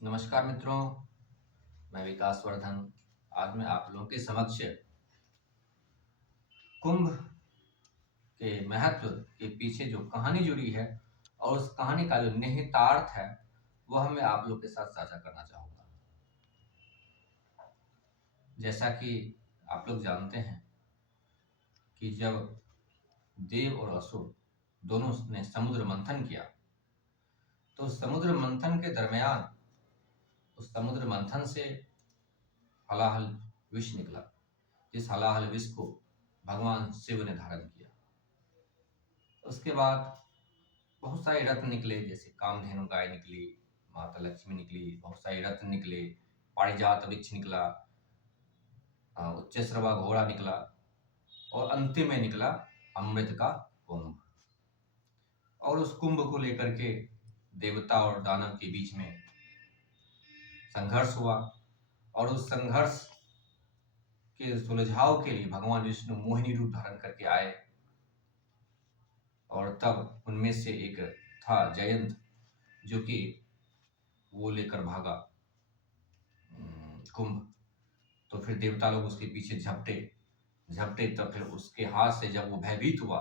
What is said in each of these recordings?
नमस्कार मित्रों, मैं विकास वर्धन। आज मैं आप लोगों के समक्ष कुंभ के महत्व के पीछे जो कहानी जुड़ी है और उस कहानी का जो निहितार्थ है, वह मैं आप लोग के साथ साझा करना चाहूँगा। जैसा कि आप लोग जानते हैं कि जब देव और असुर दोनों ने समुद्र मंथन किया, तो समुद्र मंथन के दरमियान उस समुद्र मंथन से हलाहल विष निकला, जिस हलाहल विष को भगवान शिव ने धारण किया। उसके बाद बहुत सारे रत्न निकले, जैसे कामधेनु गाय निकली, माता लक्ष्मी निकली, बहुत सारे रत्न निकले, पारिजात वृक्ष निकला, उच्चैश्रवा घोड़ा निकला और अंतिम में निकला अमृत का कुंभ। और उस कुंभ को लेकर के देवता और दानव के बीच में संघर्ष हुआ और उस संघर्ष के सुलझाव के लिए भगवान विष्णु मोहिनी रूप धारण करके आए। और तब उनमें से एक था जयंत, जो कि वो लेकर भागा कुंभ। तो फिर देवता लोग उसके पीछे झपटे झपटे, तब फिर उसके हाथ से जब वो भयभीत हुआ,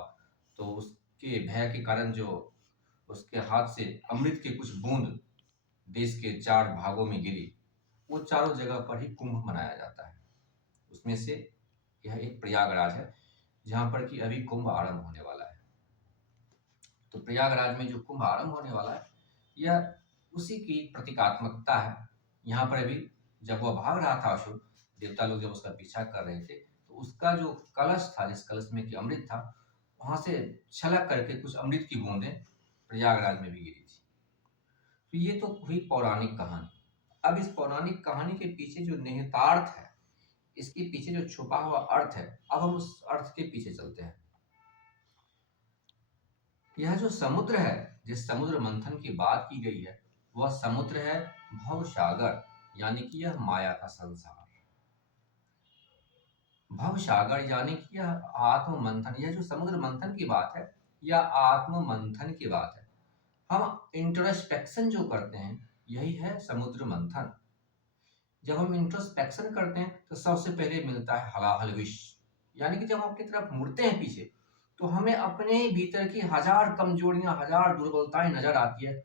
तो उसके भय के कारण जो उसके हाथ से अमृत के कुछ बूंद देश के 4 भागों में गिरी। वो चारों जगह पर ही कुंभ मनाया जाता है। उसमें से यह एक प्रयागराज है, जहां पर कि अभी कुंभ आरंभ होने वाला है। तो प्रयागराज में जो कुंभ आरंभ होने वाला है, यह उसी की प्रतीकात्मकता है। यहाँ पर अभी जब वह भाग रहा था असुर, देवता लोग जब उसका पीछा कर रहे थे, तो उसका जो कलश था, जिस कलश में कि अमृत था, वहां से छलक करके कुछ अमृत की बूंदें प्रयागराज में भी गिरी थी। तो ये तो हुई पौराणिक कहानी। अब इस पौराणिक कहानी के पीछे जो निहितार्थ है, इसके पीछे जो छुपा हुआ अर्थ है, अब हम उस अर्थ के पीछे चलते हैं। यह जो समुद्र है, जिस समुद्र मंथन की बात की गई है, वह समुद्र है भवसागर, यानी कि यह माया का संसार। भवसागर यानी कि यह आत्म मंथन। यह जो समुद्र मंथन की बात है, यह आत्म मंथन की बात है। हम इंट्रोस्पेक्शन जो करते हैं, यही है समुद्र मंथन। जब हम इंट्रोस्पेक्शन करते हैं, तो सबसे पहले मिलता है हलाहल विष। यानी कि जब हम अपनी तरफ मुड़ते हैं पीछे, तो हमें अपने भीतर की 1000 कमजोरियां, 1000 दुर्बलताएं नजर आती है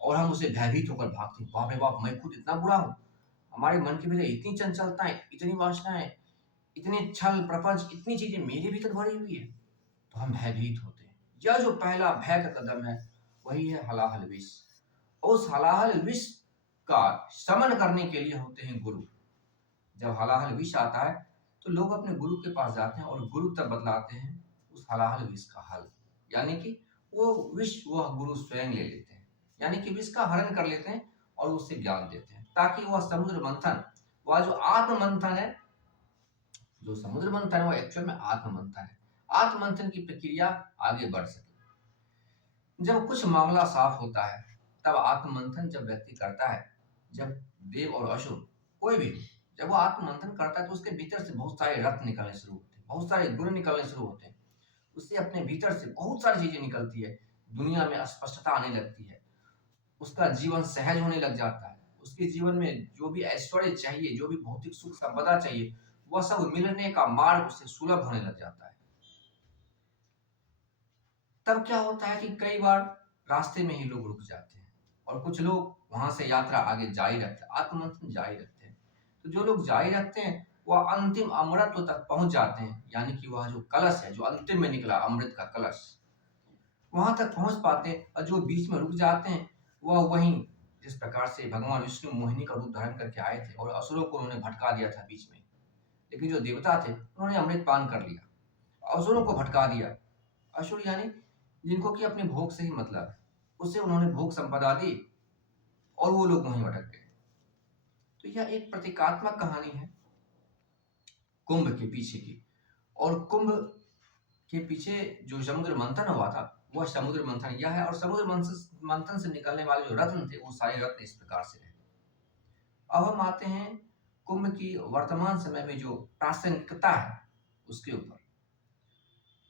और हम उसे भयभीत होकर भागते हैं। बाप रे बाप, मैं खुद इतना बुरा हूँ, हमारे मन के भीतर इतनी चंचलताएं, इतनी वासनाएं, इतने छल प्रपंच, इतनी चीजें मेरे भीतर भरी हुई है। तो हम भयभीत होते हैं। यह जो पहला भय का कदम है, वही है हलाहल विष। उस हलाहल विष का शमन करने के लिए होते हैं गुरु। जब हलाहल विष आता है, तो लोग अपने गुरु के पास जाते हैं और गुरु तब बतलाते हैं उस हलाहल विष का हल। यानी कि वो विष वह गुरु स्वयं ले लेते हैं, यानी कि विष का हरण कर लेते हैं और उससे ज्ञान देते हैं, ताकि वह समुद्र मंथन, वह जो आत्म मंथन है, जो समुद्र मंथन है, वो एक्चुअल में आत्म मंथन है। आत्म मंथन की प्रक्रिया आगे बढ़ सके। जब कुछ मामला साफ होता है, तब आत्म मंथन जब व्यक्ति करता है, जब देव और असुर कोई भी, जब वो आत्म मंथन करता है, तो उसके भीतर से बहुत सारे रत्न निकलने शुरू होते हैं, बहुत सारे गुण निकलने शुरू होते हैं। उससे अपने भीतर से बहुत सारी चीजें निकलती है, दुनिया में स्पष्टता आने लगती है, उसका जीवन सहज होने लग जाता है। उसके जीवन में जो भी ऐश्वर्य चाहिए, जो भी भौतिक सुख संपदा चाहिए, वह सब मिलने का मार्ग उसे सुलभ होने लग जाता है। तब क्या होता है कि कई बार रास्ते में ही लोग रुक जाते हैं और कुछ लोग वहां से यात्रा आगे जारी रखते हैं, आत्ममंथन जारी रखते हैं। तो जो लोग जारी रखते हैं, वह अंतिम अमरत्व तक पहुंच जाते हैं, यानी कि वह जो कलश है, जो अंतिम में निकला अमृत का कलश, वहां तक पहुंच पाते हैं। और जो बीच में रुक जाते हैं, वह वहीं, जिस प्रकार से भगवान विष्णु मोहिनी का रूप धारण करके आए थे और असुरों को उन्होंने भटका दिया था बीच में, लेकिन जो देवता थे उन्होंने अमृत पान कर लिया, असुरों को भटका दिया। असुर यानी जिनको कि अपने भोग से ही मतलब है, उससे उन्होंने भोग संपदा दी और वो लोग वहीं भटक गए। तो यह एक प्रतीकात्मक कहानी है कुंभ के पीछे की। और कुंभ के पीछे जो समुद्र मंथन हुआ था, वह समुद्र मंथन यह है। और समुद्र मंथन से निकलने वाले जो रत्न थे, वो सारे रत्न इस प्रकार से रहे। अब हम आते हैं कुंभ की वर्तमान समय में जो प्रासंगिकता है, उसके ऊपर।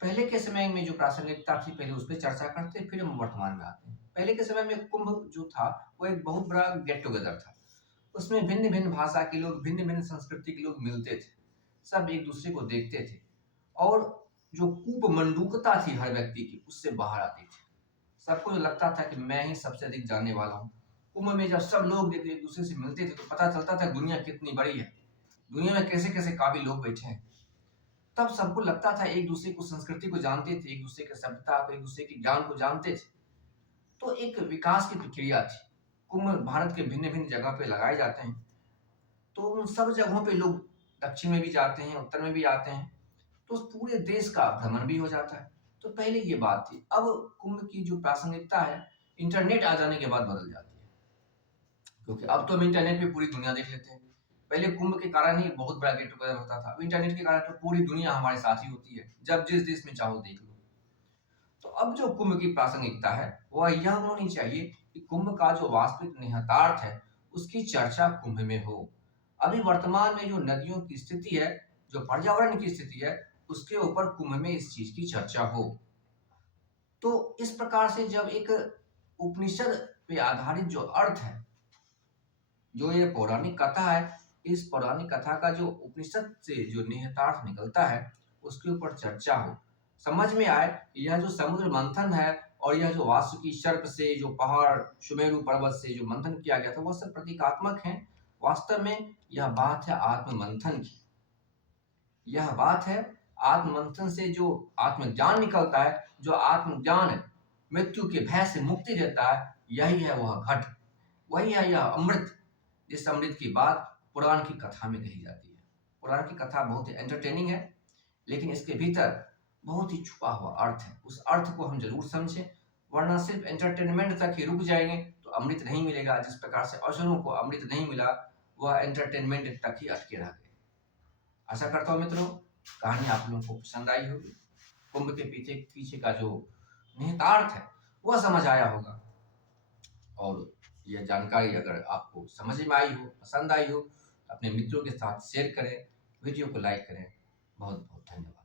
पहले के समय में जो प्रासंगिकता थी, पहले उस पर चर्चा करते, फिर हम वर्तमान में आते हैं। पहले के समय में कुंभ जो था, वो एक बहुत बड़ा गेट टुगेदर था। उसमें भिन्न-भिन्न भाषा के लोग, भिन्न-भिन्न संस्कृति के लोग मिलते थे। सब एक-दूसरे को देखते थे और जो कूपमंडूकता थी हर व्यक्ति की, उससे बाहर आती थी। सबको जो लगता था कि मैं ही सबसे अधिक जानने वाला हूँ। कुंभ में जब सब लोग एक-दूसरे से मिलते थे, तो पता चलता था दुनिया कितनी बड़ी है। दुनिया में कैसे-कैसे काबिल लोग बैठे हैं। तब सबको लगता था एक-दूसरे को संस्कृति को जानते थे, एक-दूसरे की सभ्यता को, एक-दूसरे के ज्ञान को जानते थे। तो एक विकास की प्रक्रिया थी। कुंभ भारत के भिन्न-भिन्न जगह पे लगाए जाते हैं। तो उन सब जगहों पे लोग दक्षिण में भी जाते हैं, उत्तर में भी आते हैं। तो उस पूरे देश का भ्रमण भी हो जाता है। तो पहले ये बात थी। अब कुंभ की जो प्रासंगिकता है, इंटरनेट आ जाने के बाद बदल जाती है। क्योंकि अब तो हम इंटरनेट पे पूरी दुनिया देख लेते हैं। पहले कुंभ के कारण ही बहुत बड़ा गेट टुगेदर होता था। अब इंटरनेट के कारण तो पूरी दुनिया हमारे साथ ही होती है। जब जिस देश में चाहो देख लो। तो अब जो कुंभ की प्रासंगिकता है, वह यह होनी चाहिए कि कुंभ का जो वास्तविक निहितार्थ है, उसकी चर्चा कुंभ में हो। अभी वर्तमान में जो नदियों की स्थिति है, जो पर्यावरण की स्थिति है, उसके ऊपर कुंभ में इस चीज की चर्चा हो। तो इस प्रकार से जब एक उपनिषद पे आधारित जो अर्थ है, जो ये पौराणिक कथा है, इस पौराणिक कथा का जो उपनिषद से जो निहितार्थ निकलता है, उसके ऊपर चर्चा हो, समझ में आए यह जो समुद्र मंथन है और यह जो वासुकी सर्प से जो पहाड़ सुमेरु पर्वत से जो मंथन किया गया था, वह सब प्रतीकात्मक है। वास्तव में यह बात है आत्म मंथन की। यह बात है आत्म मंथन से जो आत्मज्ञान निकलता है, जो आत्मज्ञान मृत्यु के भय से मुक्ति देता है, यही है वह घट, वही है यह अमृत। इस अमृत की बात पुराण की कथा में कही जाती है। पुराण की कथा बहुत ही एंटरटेनिंग है, लेकिन इसके भीतर बहुत ही छुपा हुआ अर्थ है। उस अर्थ को हम जरूर समझें, वरना सिर्फ एंटरटेनमेंट तक ही रुक जाएंगे तो अमृत नहीं मिलेगा। जिस प्रकार से असुरों को अमृत नहीं मिला, वह एंटरटेनमेंट तक ही अटके रह गए। आशा करता हूँ मित्रों, कहानी आप लोगों को पसंद आई होगी। कुंभ के पीछे पीछे का जो निहितार्थ है, वह समझ आया होगा। और यह जानकारी अगर आपको समझ में आई हो, पसंद आई हो, अपने मित्रों के साथ शेयर करें, वीडियो को लाइक करें। बहुत बहुत धन्यवाद।